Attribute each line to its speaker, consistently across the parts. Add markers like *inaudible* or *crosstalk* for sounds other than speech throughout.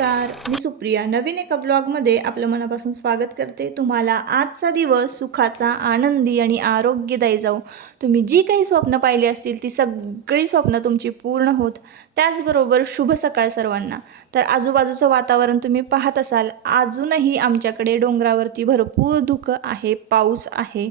Speaker 1: नमस्कार मी सुप्रिया. नवीन एका ब्लॉगमध्ये आपलं मनापासून स्वागत करते. तुम्हाला आजचा दिवस सुखाचा आनंदी आणि आरोग्यदायी जाऊ तुम्ही जी काही स्वप्न पाहिली असतील ती सगळी स्वप्न तुमची पूर्ण होत. त्याचबरोबर शुभ सकाळ सर्वांना. तर आजूबाजूचं वातावरण तुम्ही पाहत असाल अजूनही आमच्याकडे डोंगरावरती भरपूर धुकं आहे पाऊस आहे.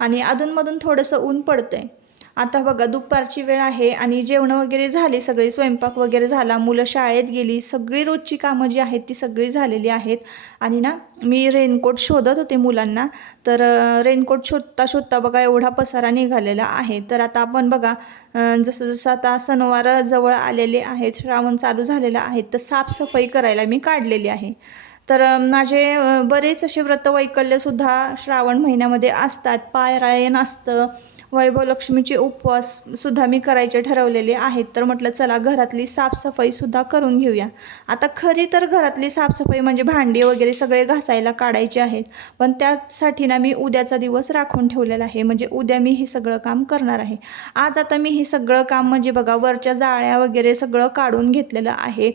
Speaker 1: आणि अधूनमधून थोडंसं ऊन पडतं आहे आता बघा दुपारची वेळ आहे आणि जेवणं वगैरे झाली सगळे स्वयंपाक वगैरे झाला मुलं शाळेत गेली सगळी रोजची कामं जी आहेत ती सगळी झालेली आहेत. आणि ना मी रेनकोट शोधत होते मुलांना तर रेनकोट शोधता शोधता बघा एवढा पसारा निघालेला आहे. तर आता आपण बघा जसं जसं आता सणवार जवळ आलेले आहेत श्रावण चालू झालेलं आहे तर साफसफाई करायला मी काढलेली आहे. तर माझे बरेच असे व्रतवैकल्यसुद्धा श्रावण महिन्यामध्ये असतात. पारायण असतं. वैभवलक्ष्मीचे उपवाससुद्धा मी करायचे ठरवलेले आहेत. तर म्हटलं चला घरातली साफसफाईसुद्धा करून घेऊया. आता खरी तर घरातली साफसफाई म्हणजे भांडी वगैरे सगळे घासायला काढायचे आहेत. पण त्यासाठी ना मी उद्याचा दिवस राखून ठेवलेला आहे. म्हणजे उद्या मी हे सगळं काम करणार आहे. आज आता मी हे सगळं काम म्हणजे बघा वरच्या जाळ्या वगैरे सगळं काढून घेतलेलं आहे.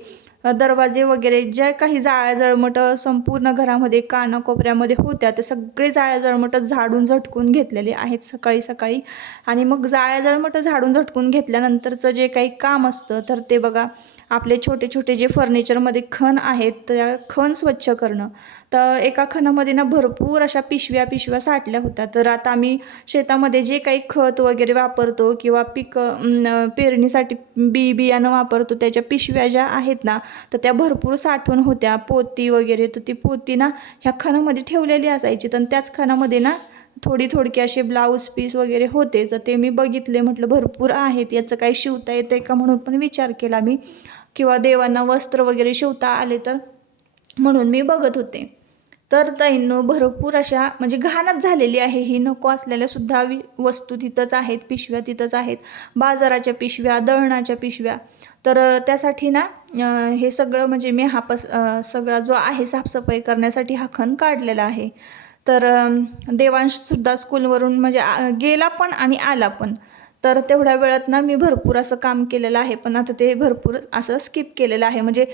Speaker 1: दरवाजे वगैरे ज्या काही जाळ्या जळमटं संपूर्ण घरामध्ये कानाकोपऱ्यामध्ये होत्या ते सगळे जाळ्या जळमटं झाडून झटकून घेतलेले आहेत सकाळी सकाळी. आणि मग जाळ्या जळमटं झाडून झटकून घेतल्यानंतरचं जे काही काम असतं तर ते बघा आपले छोटे छोटे जे फर्निचरमध्ये खण आहेत त्या खण स्वच्छ करणं. तर एका खणामध्ये ना भरपूर अशा पिशव्या पिशव्या साठल्या होत्या. तर आता आम्ही शेतामध्ये जे काही खत वगैरे वापरतो किंवा पिकं पेरणीसाठी बी बियाणं वापरतो त्याच्या पिशव्या ज्या आहेत ना तर त्या भरपूर साठवण होत्या. पोती वगैरे तर ती पोती ना ह्या खणामध्ये ठेवलेली असायची. तर त्याच खणामध्ये ना थोडी थोडकी असे ब्लाऊज पीस वगैरे होते. तर ते मी बघितले. म्हटलं भरपूर आहेत. याचं काही शिवता येते का? म्हणून पण विचार केला मी. किंवा देवांना वस्त्र वगैरे शिवता आले तर म्हणून मी बघत होते. तर ताईंनो भरपूर अशा म्हणजे घाणच झालेली आहे. ही नको असलेल्या सुद्धा वि वस्तू तिथंच आहेत पिशव्या तिथंच आहेत. बाजाराच्या पिशव्या दळणाच्या पिशव्या. तर त्यासाठी ना हे सगळं म्हणजे मी हा पस सगळा जो आहे साफसफाई करण्यासाठी हा खण काढलेला आहे. तर देवांशसुद्धा स्कूलवरून म्हणजे गेला पण आणि आला पण. तर तेवढ्या वेळात ना मी भरपूर असं काम केलेलं आहे. पण आता ते भरपूर असं स्किप केलेलं आहे. म्हणजे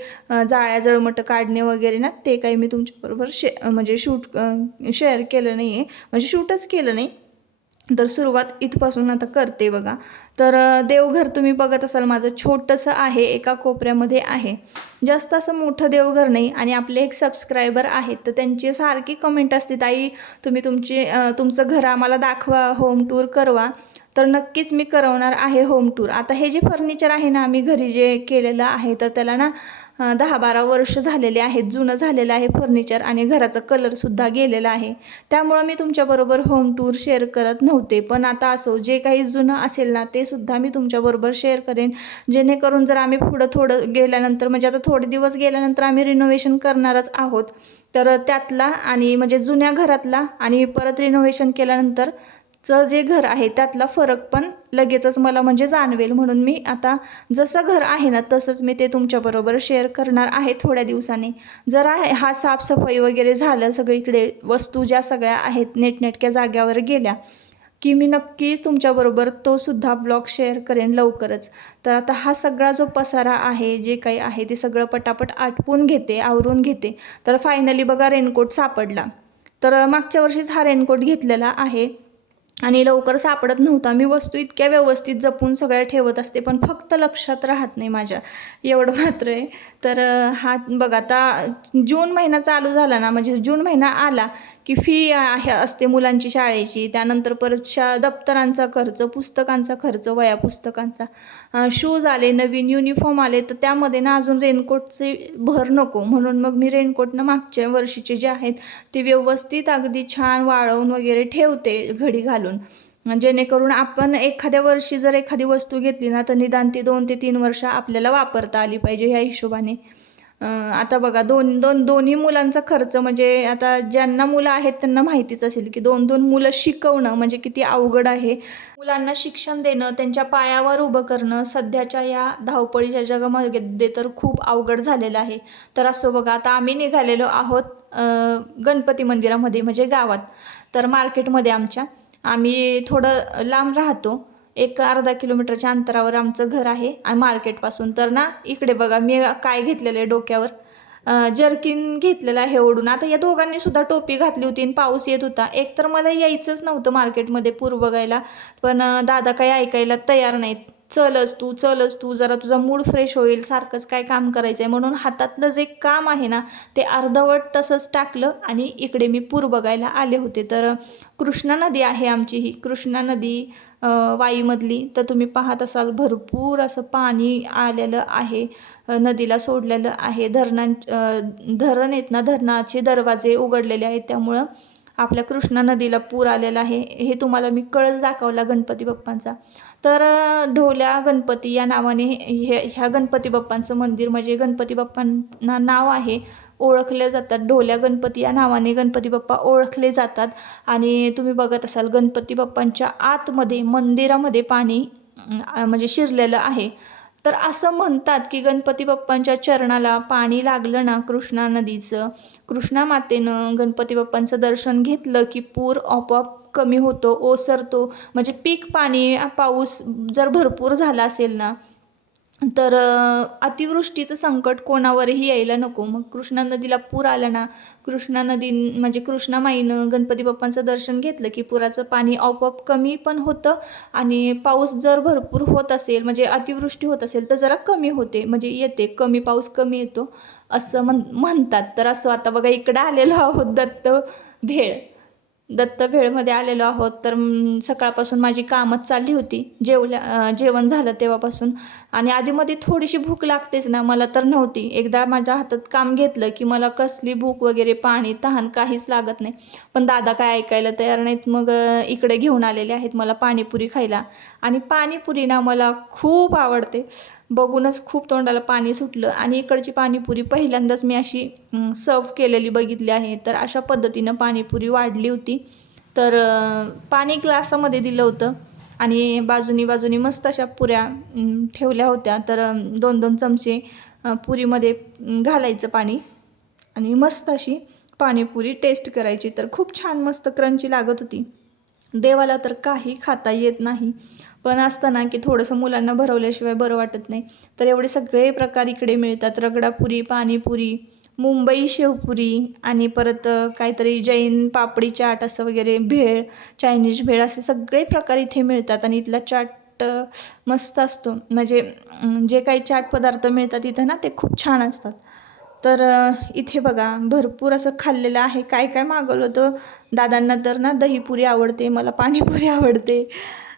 Speaker 1: जाळ्या जळमटं काढणे वगैरे ना ते काही मी तुमच्याबरोबर शे म्हणजे शूट शेअर केलं नाही आहे म्हणजे शूटच केलं नाही. तर सुरुवात इथपासून आता करते बघा. तर देवघर तुम्ही बघत असाल माझं छोटंसं आहे. एका कोपऱ्यामध्ये आहे. जास्त असं मोठं देवघर नाही. आणि आपले एक सबस्क्रायबर आहेत. तर त्यांची सारखी कमेंट असते ताई तुम्ही तुमची तुमचं घर आम्हाला दाखवा होम टूर करवा. तर नक्कीच मी करवणार आहे होम टूर आता हे जे फर्निचर आहे ना आम्ही घरी जे केलेलं आहे तर त्याला ना दहा बारा वर्ष झालेले आहेत. जुनं झालेलं आहे फर्निचर आणि घराचा कलरसुद्धा गेलेला आहे. त्यामुळं मी तुमच्याबरोबर होम टूर शेअर करत नव्हते. पण आता असो जे काही जुनं असेल ना ते सुद्धा मी तुमच्याबरोबर शेअर करेन. जेणेकरून जर आम्ही पुढं थोडं गेल्यानंतर म्हणजे आता थोडे दिवस गेल्यानंतर आम्ही रिनोव्हेशन करणारच आहोत. तर त्यातला आणि म्हणजे जुन्या घरातला आणि परत रिनोव्हेशन केल्यानंतर चं जे घर आहे त्यातला फरक पण लगेचच मला म्हणजे जाणवेल. म्हणून मी आता जसं घर आहे ना तसंच मी ते तुमच्याबरोबर शेअर करणार आहे थोड्या दिवसांनी. जरा हा साफसफाई वगैरे झालं सगळीकडे वस्तू ज्या सगळ्या आहेत नेटनेटक्या जाग्यावर गेल्या की मी नक्कीच तुमच्याबरोबर तो सुद्धा ब्लॉग शेअर करेन लवकरच. तर आता हा सगळा जो पसारा आहे जे काही आहे ते सगळं पटापट आटपून घेते आवरून घेते. तर फायनली बघा रेनकोट सापडला. तर मागच्या वर्षीच हा रेनकोट घेतलेला आहे. आणि लवकर सापडत नव्हता. मी वस्तू इतक्या व्यवस्थित जपून सगळ्या ठेवत असते पण फक्त लक्षात राहत नाही माझ्या. एवढं मात्र आहे. तर हा बघा आता जून महिना चालू झाला ना म्हणजे जून महिना आला की फी आहे असते मुलांची शाळेची. त्यानंतर परत शा दप्तरांचा खर्च पुस्तकांचा खर्च वया पुस्तकांचा. शूज आले नवीन युनिफॉर्म आले तर त्यामध्ये ना अजून रेनकोटचे भर नको. म्हणून मग मी रेनकोटनं मागच्या वर्षीचे जे आहेत ते व्यवस्थित अगदी छान वाळवून वगैरे ठेवते घडी घालून. जेणेकरून आपण एखाद्या वर्षी जर एखादी वस्तू घेतली ना तर निदान ती दोन ते तीन वर्ष आपल्याला वापरता आली पाहिजे ह्या हिशोबाने. आता बघा दोन दोन दोन्ही मुलांचा खर्च म्हणजे आता ज्यांना मुलं आहेत त्यांना माहितीच असेल की दोन दोन मुलं शिकवणं म्हणजे किती अवघड आहे. मुलांना शिक्षण देणं त्यांच्या पायावर उभं करणं सध्याच्या या धावपळीच्या जगामध्ये तर खूप अवघड झालेलं आहे. तर असं बघा आता आम्ही निघालेलो आहोत गणपती मंदिरामध्ये म्हणजे गावात. तर मार्केटमध्ये आमच्या. आम्ही थोडं लांब राहतो. एक अर्धा किलोमीटरच्या अंतरावर आमचं घर आहे. आणि मार्केटपासून तर ना इकडे बघा मी काय घेतलेलं आहे डोक्यावर? जर्किन घेतलेलं आहे ओढून. आता या दोघांनी सुद्धा टोपी घातली होती आणि पाऊस येत होता. एक तर मला यायचंच नव्हतं मार्केटमध्ये पूर बघायला. पण दादा काही ऐकायला तयार नाहीत. चलच तू चलच तू जरा तुझा मूड फ्रेश होईल सारखंच काय काम करायचं आहे म्हणून हातातलं जे काम आहे ना ते अर्धवट तसंच टाकलं आणि इकडे मी पूर बघायला आले होते. तर कृष्णा नदी आहे आमची ही. कृष्णा नदी वाईमधली तर तुम्ही पाहत असाल भरपूर असं पाणी आलेलं आहे नदीला सोडलेलं आहे. धरणां धरण आहेत ना धरणाचे दरवाजे उघडलेले आहेत. त्यामुळं आपल्या कृष्णा नदीला पूर आलेला आहे. हे तुम्हाला मी कळस दाखवला गणपती बाप्पांचा. तर ढोल्या गणपती या नावाने हे ह्या गणपती बाप्पांचं मंदिर म्हणजे गणपती बाप्पांना नाव आहे. ओळखल्या जातात. ढोल्या गणपती या नावाने गणपती बाप्पा ओळखले जातात. आणि तुम्ही बघत असाल गणपती बाप्पांच्या आतमध्ये मंदिरामध्ये पाणी म्हणजे शिरलेलं आहे. तर असं म्हणतात की गणपती बाप्पांच्या चरणाला पाणी लागलं ना कृष्णा नदीचं? कृष्णा मातेनं गणपती बाप्पांचं दर्शन घेतलं की पूर आपोआप कमी होतो ओसरतो. म्हणजे पीक पाणी पाऊस जर भरपूर झाला असेल ना तर अतिवृष्टीचं संकट कोणावरही यायला नको. मग कृष्णा नदीला पूर आला ना कृष्णा नदी म्हणजे कृष्णामाईनं गणपती बाप्पांचं दर्शन घेतलं की पुराचं पाणी आपोआप कमी पण होतं आणि पाऊस जर भरपूर होत असेल म्हणजे अतिवृष्टी होत असेल तर जरा कमी होते म्हणजे येते. कमी पाऊस कमी येतो असं म्हण म्हणतात. तर असं आता बघा इकडं आलेलो आहोत दत्त भेळ. दत्तभेळमध्ये आलेलो आहोत तर सकाळपासून माझी कामच चालली होती. जेवल्या जेवण झालं तेव्हापासून. आणि आधीमध्ये थोडीशी भूक लागतेच ना मला तर नव्हती. एकदा माझ्या हातात काम घेतलं की मला कसली भूक वगैरे पाणी तहान काहीच लागत नाही. पण दादा काय ऐकायला तयार नाहीत मग इकडे घेऊन आलेले आहेत मला पाणीपुरी खायला. आणि पाणीपुरी ना मला खूप आवडते. बघूनच खूप तोंडाला पाणी सुटलं. आणि इकडची पाणीपुरी पहिल्यांदाच मी अशी सर्व केलेली बघितली आहे. तर अशा पद्धतीनं पाणीपुरी वाढली होती. तर पाणी ग्लासामध्ये दिलं होतं. आणि बाजूनी बाजूनी मस्त अशा पुऱ्या ठेवल्या होत्या. तर दोन दोन चमचे पुरीमध्ये घालायचं पाणी. आणि मस्त अशी पाणीपुरी टेस्ट करायची. तर खूप छान मस्त क्रंची लागत होती. देवाला तर काही खाता येत नाही. पण असतं ना की थोडंसं मुलांना भरवल्याशिवाय बरं वाटत नाही. तर एवढे सगळे प्रकार इकडे मिळतात. रगडापुरी पाणीपुरी मुंबई शेवपुरी आणि परत काहीतरी जैन पापडी चाट असं वगैरे भेळ चायनीज भेळ असे सगळे प्रकार इथे मिळतात आणि इथला चाट मस्त असतो. म्हणजे जे काही चाट पदार्थ मिळतात इथं ना ते खूप छान असतात. तर इथे बघा भरपूर असं खाल्लेलं आहे. काय काय मागवलं होतं? दादांना तर ना दहीपुरी आवडते मला पाणीपुरी आवडते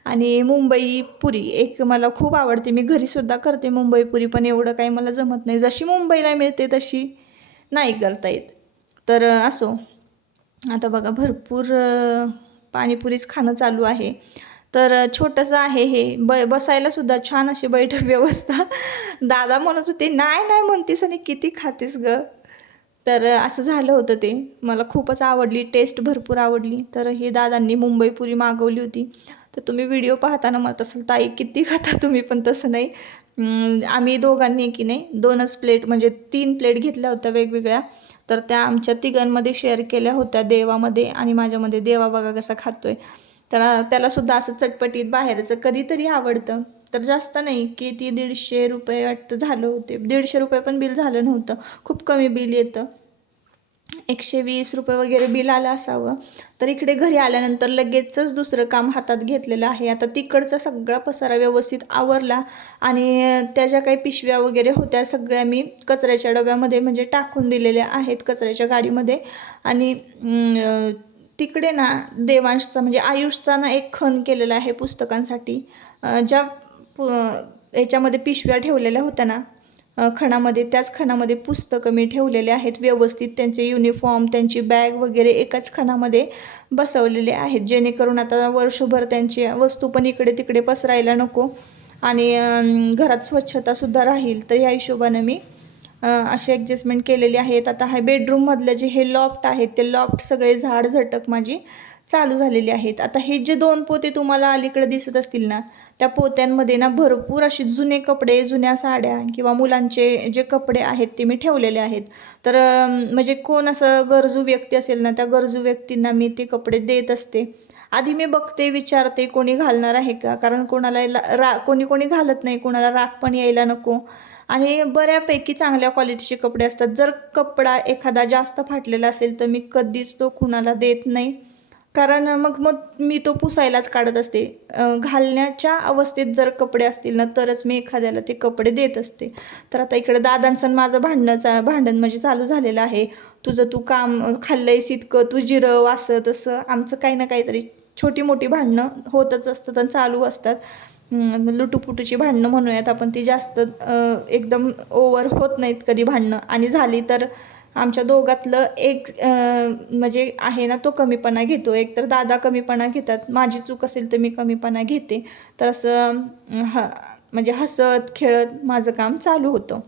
Speaker 1: आणि मुंबई पुरी. एक मला खूप आवडते. मी घरीसुद्धा करते मुंबई पुरी पण एवढं काही मला जमत नाही. जशी मुंबईला मिळते तशी नाही करता येत. तर असो. आता बघा भरपूर पाणीपुरीच खाणं चालू आहे. तर छोटंसं आहे हे. ब बसायलासुद्धा छान अशी बैठक *laughs* व्यवस्था. दादा म्हणत होते नाही नाही म्हणतीस आणि किती खातेस ग. तर असं झालं होतं ते. मला खूपच आवडली टेस्ट भरपूर आवडली. तर हे दादांनी मुंबई पुरी मागवली होती. तर तुम्ही व्हिडिओ पाहताना म्हणत असाल ताई किती खाता तुम्ही पण तसं नाही. आम्ही दोघांनी की नाही दोनच प्लेट म्हणजे तीन प्लेट घेतल्या होत्या वेगवेगळ्या. तर त्या आमच्या तिघांमध्ये शेअर केल्या होत्या देवामध्ये आणि माझ्यामध्ये देवा बघा कसा खातोय. तर त्यालासुद्धा असं चटपटीत बाहेरचं कधीतरी आवडतं. तर जास्त नाही की ती दीडशे रुपये वाटतं झालं होते. दीडशे रुपये पण बिल झालं नव्हतं. खूप कमी बिल येतं. एकशे वीस रुपये वगैरे बिल आलं असावं. तर इकडे घरी आल्यानंतर लगेचच दुसरं काम हातात घेतलेलं आहे. आता तिकडचा सगळा पसारा व्यवस्थित आवरला आणि त्या काही पिशव्या वगैरे होत्या सगळ्या मी कचऱ्याच्या डब्यामध्ये म्हणजे टाकून दिलेल्या आहेत कचऱ्याच्या गाडीमध्ये. आणि तिकडे ना देवांशचा म्हणजे आयुषचा ना एक खण केलेला आहे पुस्तकांसाठी. ज्या पु याच्यामध्ये पिशव्या ठेवलेल्या होत्या ना खणामध्ये त्याच खणामध्ये पुस्तकं मी ठेवलेले आहेत. व्यवस्थित त्यांचे युनिफॉर्म त्यांची बॅग वगैरे एकाच खणामध्ये बसवलेले आहेत. जेणेकरून आता वर्षभर त्यांची वस्तू पण इकडे तिकडे पसरायला नको आणि घरात स्वच्छतासुद्धा राहील. तर या हिशोबानं मी अशी ॲडजस्टमेंट केलेली आहेत. आता हा बेडरूममधलं जे हे लॉफ्ट आहेत ते लॉफ्ट सगळे झाड झटक माझी चालू झालेली आहेत. आता हे जे दोन पोते तुम्हाला अलीकडे दिसत असतील ना त्या पोत्यांमध्ये ना भरपूर असे जुने कपडे जुन्या साड्या किंवा मुलांचे जे कपडे आहेत ते मी ठेवलेले आहेत. तर म्हणजे कोण असं गरजू व्यक्ती असेल ना त्या गरजू व्यक्तींना मी ते कपडे देत असते. आधी मी बघते विचारते कोणी घालणार आहे का? कारण कोणाला रा कोणी कोणी घालत नाही कोणाला राग पण यायला नको. आणि बऱ्यापैकी चांगल्या क्वालिटीचे कपडे असतात. जर कपडा एखादा जास्त फाटलेला असेल तर मी कधीच तो कुणाला देत नाही. कारण मग मग मी तो पुसायलाच काढत असते. घालण्याच्या अवस्थेत जर कपडे असतील ना तरच मी एखाद्याला ते कपडे देत असते. तर आता इकडे दादांसन माझं भांडणं चा भांडण म्हणजे चालू झालेलं आहे. तुझं तू काम खाल्लंयस इतकं तू जिरव असं तसं आमचं काही ना काहीतरी छोटी मोठी भांडणं होतच असतात आणि चालू असतात. लुटूपुटूची भांडणं म्हणूयात आपण. ती जास्त एकदम ओवर होत नाहीत कधी भांडणं. आणि झाली तर आमच्या दोघातलं एक म्हणजे आहे ना तो कमीपणा घेतो. एक तर दादा कमीपणा घेतात. माझी चूक असेल तर मी कमीपणा घेते. तर असं ह म्हणजे हसत खेळत माझं काम चालू होतं.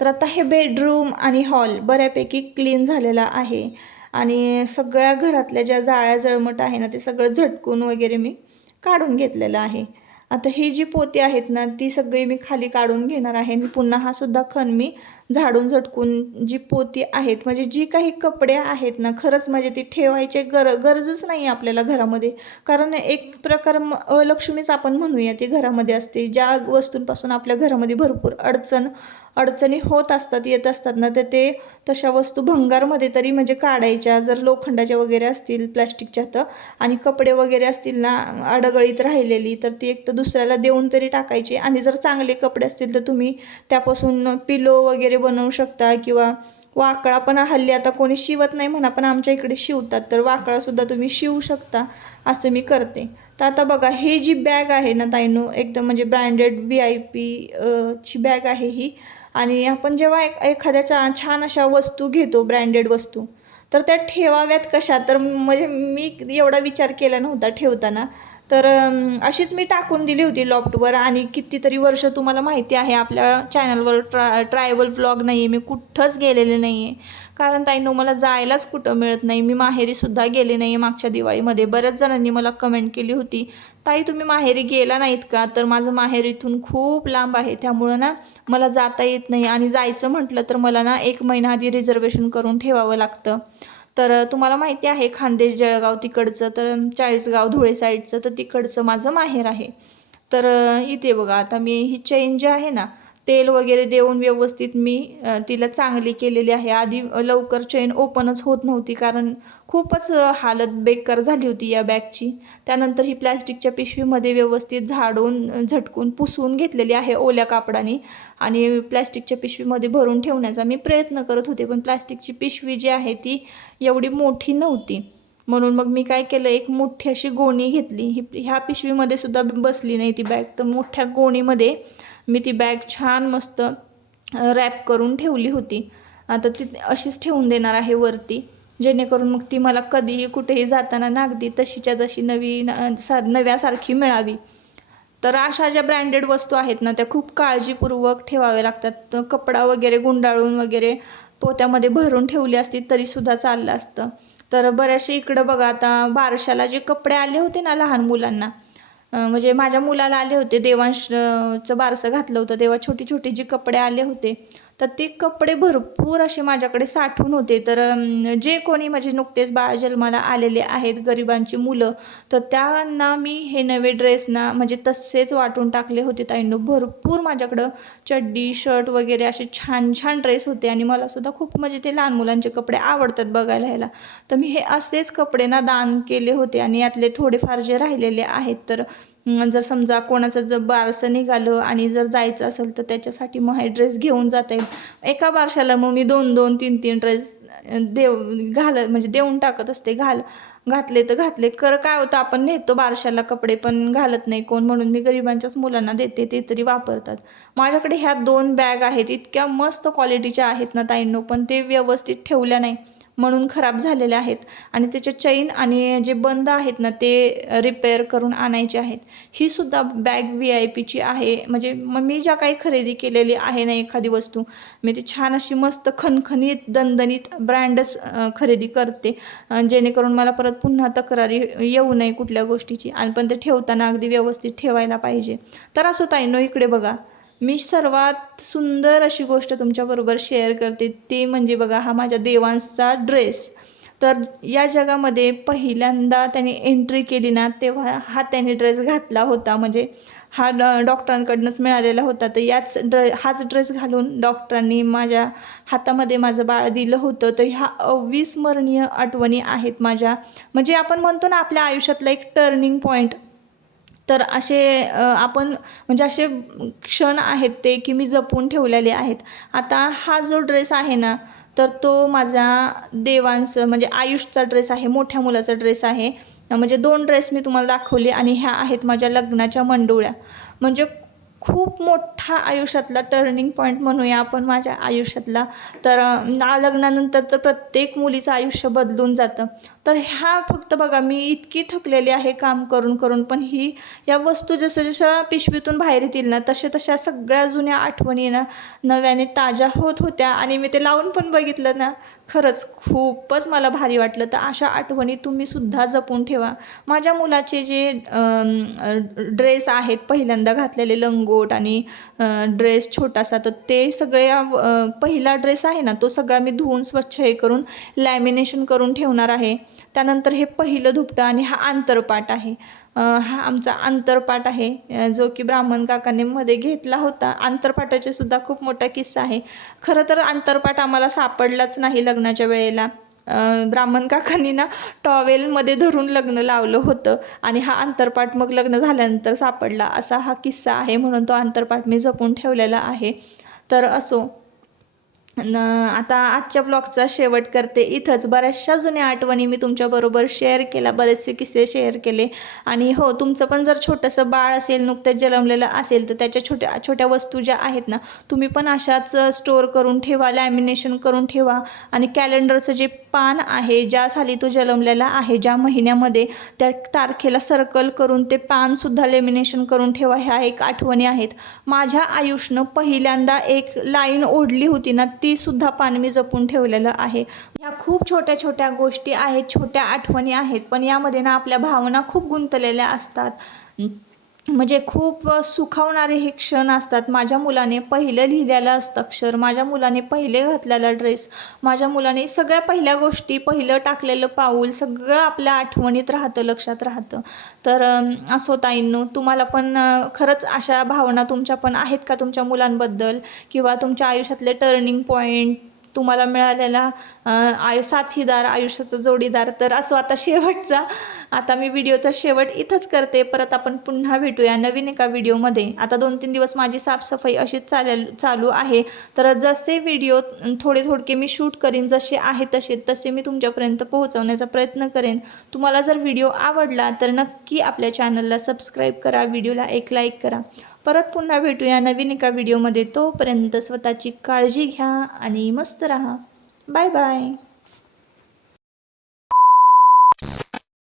Speaker 1: तर आता हे बेडरूम आणि हॉल बऱ्यापैकी क्लीन झालेला आहे. आणि सगळ्या घरातल्या ज्या जाळ्या जळमट आहे ना ते सगळं झटकून वगैरे मी काढून घेतलेलं आहे. आता ही जी पोती आहेत ना ती सगळी मी खाली काढून घेणार आहे. आणि पुन्हा हा सुद्धा खण मी झाडून झटकून जी पोती आहेत म्हणजे जी काही कपडे आहेत ना खरंच म्हणजे ती ठेवायची गर गरजच नाही आपल्याला घरामध्ये. कारण एक प्रकार म- लक्ष्मीच आपण म्हणूया ती घरामध्ये असते. ज्या वस्तूंपासून आपल्या घरामध्ये भरपूर अडचण अडचणी होत असतात येत असतात ना तर ते तशा वस्तू भंगारमध्ये तरी म्हणजे काढायच्या. जर लोखंडाच्या वगैरे असतील प्लॅस्टिकच्या तर आणि कपडे वगैरे असतील ना अडगळीत राहिलेली तर ती एक तर दुसऱ्याला देऊन तरी टाकायची. आणि जर चांगले कपडे असतील तर तुम्ही त्यापासून पिलो वगैरे बनवू शकता किंवा वाकळा पण हल्ली आता कोणी शिवत नाही म्हणा पण आमच्या इकडे शिवतात. तर वाकळासुद्धा तुम्ही शिवू शकता असं मी करते. तर आता बघा ही जी बॅग आहे ना ताईनो एकदम म्हणजे ब्रँडेड व्ही आय पी ची बॅग आहे ही. आणि आपण जेव्हा एक एखाद्या छान अशा वस्तू घेतो ब्रँडेड वस्तू तर त्या ठेवाव्यात कशा? तर म्हणजे मी एवढा विचार केला नव्हता ठेवताना. तर अशीच मी टाकून दिली होती लॉफ्टवर आणि कितीतरी वर्ष तुम्हाला माहिती आहे आपल्या चॅनलवर ट्रा ट्रायबल ब्लॉग नाही आहे मी कुठंच गेलेले नाही आहे कारण ताईनो मला जायलाच कुठं मिळत नाही. मी माहेरीसुद्धा गेले नाही आहे मागच्या दिवाळीमध्ये. बऱ्याच जणांनी मला कमेंट केली होती ताई तुम्ही माहेरी गेला नाहीत का? तर माझं माहेर इथून खूप लांब आहे. त्यामुळं ना मला जाता येत नाही आणि जायचं म्हटलं तर मला ना एक महिना आधी रिझर्वेशन करून ठेवावं लागतं. तर तुम्हाला माहिती आहे खानदेश जळगाव तिकडचं तर चाळीसगाव धुळे साईडचं तर तिकडचं माझं माहेर आहे. तर इथे बघा आता मी ही चेन जी आहे ना तेल वगैरे देऊन व्यवस्थित मी तिला चांगली केलेली आहे. आधी लवकर चेन ओपनच होत नव्हती कारण खूपच हालत बेकार झाली होती या बॅगची त्यानंतर ही प्लॅस्टिकच्या पिशवीमध्ये व्यवस्थित झाडून झटकून पुसून घेतलेली आहे ओल्या कापडाने आणि प्लॅस्टिकच्या पिशवीमध्ये भरून ठेवण्याचा मी प्रयत्न करत होते. पण प्लॅस्टिकची पिशवी जी आहे ती एवढी मोठी नव्हती. म्हणून मग मी काय केलं एक मोठी अशी गोणी घेतली. ही ह्या पिशवीमध्ये सुद्धा बसली नाही ती बॅग. तर मोठ्या गोणीमध्ये मी ती बॅग छान मस्त रॅप करून ठेवली होती. आता ती अशीच ठेवून देणार आहे वरती. जेणेकरून मग ती मला कधीही कुठेही जाताना नागदी तशीच्या तशी नवी अ, सार नव्यासारखी मिळावी. तर अशा ज्या ब्रँडेड वस्तू आहेत ना त्या खूप काळजीपूर्वक ठेवाव्या लागतात. कपडा वगैरे गुंडाळून वगैरे पोत्यामध्ये भरून ठेवली असती तरीसुद्धा चाललं असतं. तर बऱ्याचशा इकडं बघा आता बारशाला जे कपडे आले होते ना लहान मुलांना म्हणजे माझ्या मुलाला आले होते देवांशचं बारसं घातलं होतं तेव्हा छोटी छोटी जी कपडे आले होते तर ते कपडे भरपूर असे माझ्याकडे साठून होते. तर जे कोणी माझे नुकतेच बाळ जन्माला आलेले आहेत गरिबांची मुलं तर त्यांना मी हे नवे ड्रेस ना म्हणजे तसेच वाटून टाकले होते ताईंनो. भरपूर माझ्याकडं चड्डी शर्ट वगैरे असे छान छान ड्रेस होते आणि मला सुद्धा खूप म्हणजे ते लहान मुलांचे कपडे आवडतात बघायला ह्याला. तर मी हे असेच कपडे ना दान केले होते आणि यातले थोडेफार जे राहिलेले आहेत तर जर समजा कोणाचं जर बारसं निघालं आणि जर जायचं असेल तर त्याच्यासाठी मग हे ड्रेस घेऊन जाता येईल. एका बारशाला मग मी दोन दोन तीन तीन ड्रेस देव घाल म्हणजे देऊन टाकत असते. घाल घातले तर घातले. कर काय होतं आपण नेतो बारशाला कपडे पण घालत नाही कोण म्हणून. मी गरिबांच्याच मुलांना देते ते तरी वापरतात. माझ्याकडे ह्या दोन बॅग आहेत इतक्या मस्त क्वालिटीच्या आहेत ना ताईंनो पण ते व्यवस्थित ठेवल्या नाही. म्हणून खराब झालेले आहेत. आणि त्याचे चैन आणि जे बंद आहेत ना ते रिपेअर करून आणायचे आहेत. ही सुद्धा बॅग व्ही आय पीची आहे. म्हणजे मग मी ज्या काही खरेदी केलेली आहे ना एखादी वस्तू मी ती छान अशी मस्त खणखणीत दणदणीत ब्रँडच खरेदी करते. जेणेकरून मला परत पुन्हा तक्रारी येऊ नये कुठल्या गोष्टीची. आणि पण ते ठेवताना अगदी व्यवस्थित ठेवायला पाहिजे. तर असो ताईनो इकडे बघा. मी सर्वात सुंदर अशी गोष्ट तुमच्याबरोबर शेअर करते ते म्हणजे बघा हा माझ्या देवांचा ड्रेस तर या जगामध्ये पहिल्यांदा त्याने एंट्री केली ना तेव्हा हा त्याने ड्रेस घातला होता. म्हणजे हा ड डॉक्टरांकडनंच मिळालेला होता. तर याच ड्रे हाच ड्रेस घालून डॉक्टरांनी माझ्या हातामध्ये माझं बाळ दिलं होतं. तर ह्या अविस्मरणीय आठवणी आहेत माझ्या. म्हणजे आपण म्हणतो ना आपल्या आयुष्यातला एक टर्निंग पॉईंट तर असे आपण म्हणजे असे क्षण आहेत ते की मी जपून ठेवलेले आहेत. आता हा जो ड्रेस आहे ना तर तो माझा देवांचं म्हणजे आयुषचा ड्रेस आहे मोठ्या मुलाचा ड्रेस आहे. म्हणजे दोन ड्रेस मी तुम्हाला दाखवले आणि ह्या आहेत माझ्या लग्नाच्या मंडोळ्या. म्हणजे खूप मोठा आयुष्यातला टर्निंग पॉईंट म्हणूया आपण माझ्या आयुष्यातला. तर ना लग्नानंतर तर प्रत्येक मुलीचं आयुष्य बदलून जातं. तर ह्या फक्त बघा मी इतकी थकलेली आहे काम करून करून पण ही या वस्तू जसं जसं पिशवीतून बाहेर येतील ना तशा तशा सगळ्या जुन्या आठवणी ना नव्याने ताज्या होत होत्या आणि मी ते लावून पण बघितलं ना. खरंच खूपच मला भारी वाटलं. तर अशा आठवणी तुम्ही सुद्धा जपून ठेवा. माझ्या मुलाचे जे ड्रेस आहेत पहिल्यांदा घातलेले लंगोट आणि ड्रेस छोटासा तर ते सगळे पहिला ड्रेस आहे ना तो सगळा मी धुवून स्वच्छ हे करून लॅमिनेशन करून ठेवणार आहे. त्यानंतर हे पहिलं धुपटं आणि हा आंतरपाट आहे. हा आमचा आंतरपाठ आहे. जो की ब्राह्मण काकाने मध्ये घेतला होता. आंतरपाठाचे सुद्धा खूप मोठा किस्सा आहे. खरं तर आंतरपाठ आम्हाला सापडलाच नाही लग्नाच्या वेळेला. ब्राह्मण काकांनी ना टॉवेलमध्ये धरून लग्न लावलं होतं आणि हा आंतरपाठ मग लग्न झाल्यानंतर सापडला. असा हा किस्सा आहे म्हणून तो आंतरपाठ मी जपून ठेवलेला आहे. तर असो न आता आजच्या ब्लॉगचा शेवट करते. इथंच बऱ्याचशा जुन्या आठवणी मी तुमच्याबरोबर शेअर केला बरेचसे किस्से शेअर केले. आणि हो तुमचं पण जर छोटंसं बाळ असेल नुकतंच जन्मलेलं असेल तर त्याच्या छोट्या छोट्या वस्तू ज्या आहेत ना तुम्ही पण अशाच स्टोअर करून ठेवा लॅमिनेशन करून ठेवा. आणि कॅलेंडरचं जे पान आहे ज्या साली तो जन्मलेला आहे ज्या महिन्यामध्ये त्या तारखेला सर्कल करून ते पानसुद्धा लेमिनेशन करून ठेवा ह्या एक आठवणी आहेत. माझ्या आयुष्यनं पहिल्यांदा एक लाईन ओढली होती ना तीसुद्धा पान मी जपून ठेवलेलं आहे. ह्या खूप छोट्या छोट्या गोष्टी आहेत छोट्या आठवणी आहेत पण यामध्ये ना आपल्या भावना खूप गुंतलेल्या असतात. म्हणजे खूप सुखावणारे हे क्षण असतात. माझ्या मुलाने पहिलं लिहिलेलं असतं अक्षर माझ्या मुलाने पहिले घातलेला ड्रेस माझ्या मुलाने सगळ्या पहिल्या गोष्टी पहिलं टाकलेलं पाऊल सगळं आपल्या आठवणीत राहतं लक्षात राहतं. तर असो ताईंनो तुम्हाला पण खरंच अशा भावना तुमच्या पण आहेत का तुमच्या मुलांबद्दल? किंवा तुमच्या आयुष्यातले टर्निंग पॉईंट तुम्हाला मिळालेला आयु साथीदार आयुष्याचा जोडीदार तर असो आता शेवटचा. आता मी व्हिडिओचा शेवट इथंच करते. परत आपण पुन्हा भेटूया नवीन एका व्हिडिओमध्ये. आता दोन तीन दिवस माझी साफसफाई अशीच चालेल चालू आहे. तर जसे व्हिडिओ थोडे थोडके मी शूट करीन जसे आहे तसे तसे मी तुमच्यापर्यंत पोहोचवण्याचा प्रयत्न करेन. तुम्हाला जर व्हिडिओ आवडला तर नक्की आपल्या चॅनलला सबस्क्राईब करा व्हिडिओला एक लाईक करा. परत पुन्हा भेटूया नवीन एका व्हिडिओमध्ये. तोपर्यंत स्वतःची काळजी घ्या आणि मस्त राहा. Bye bye.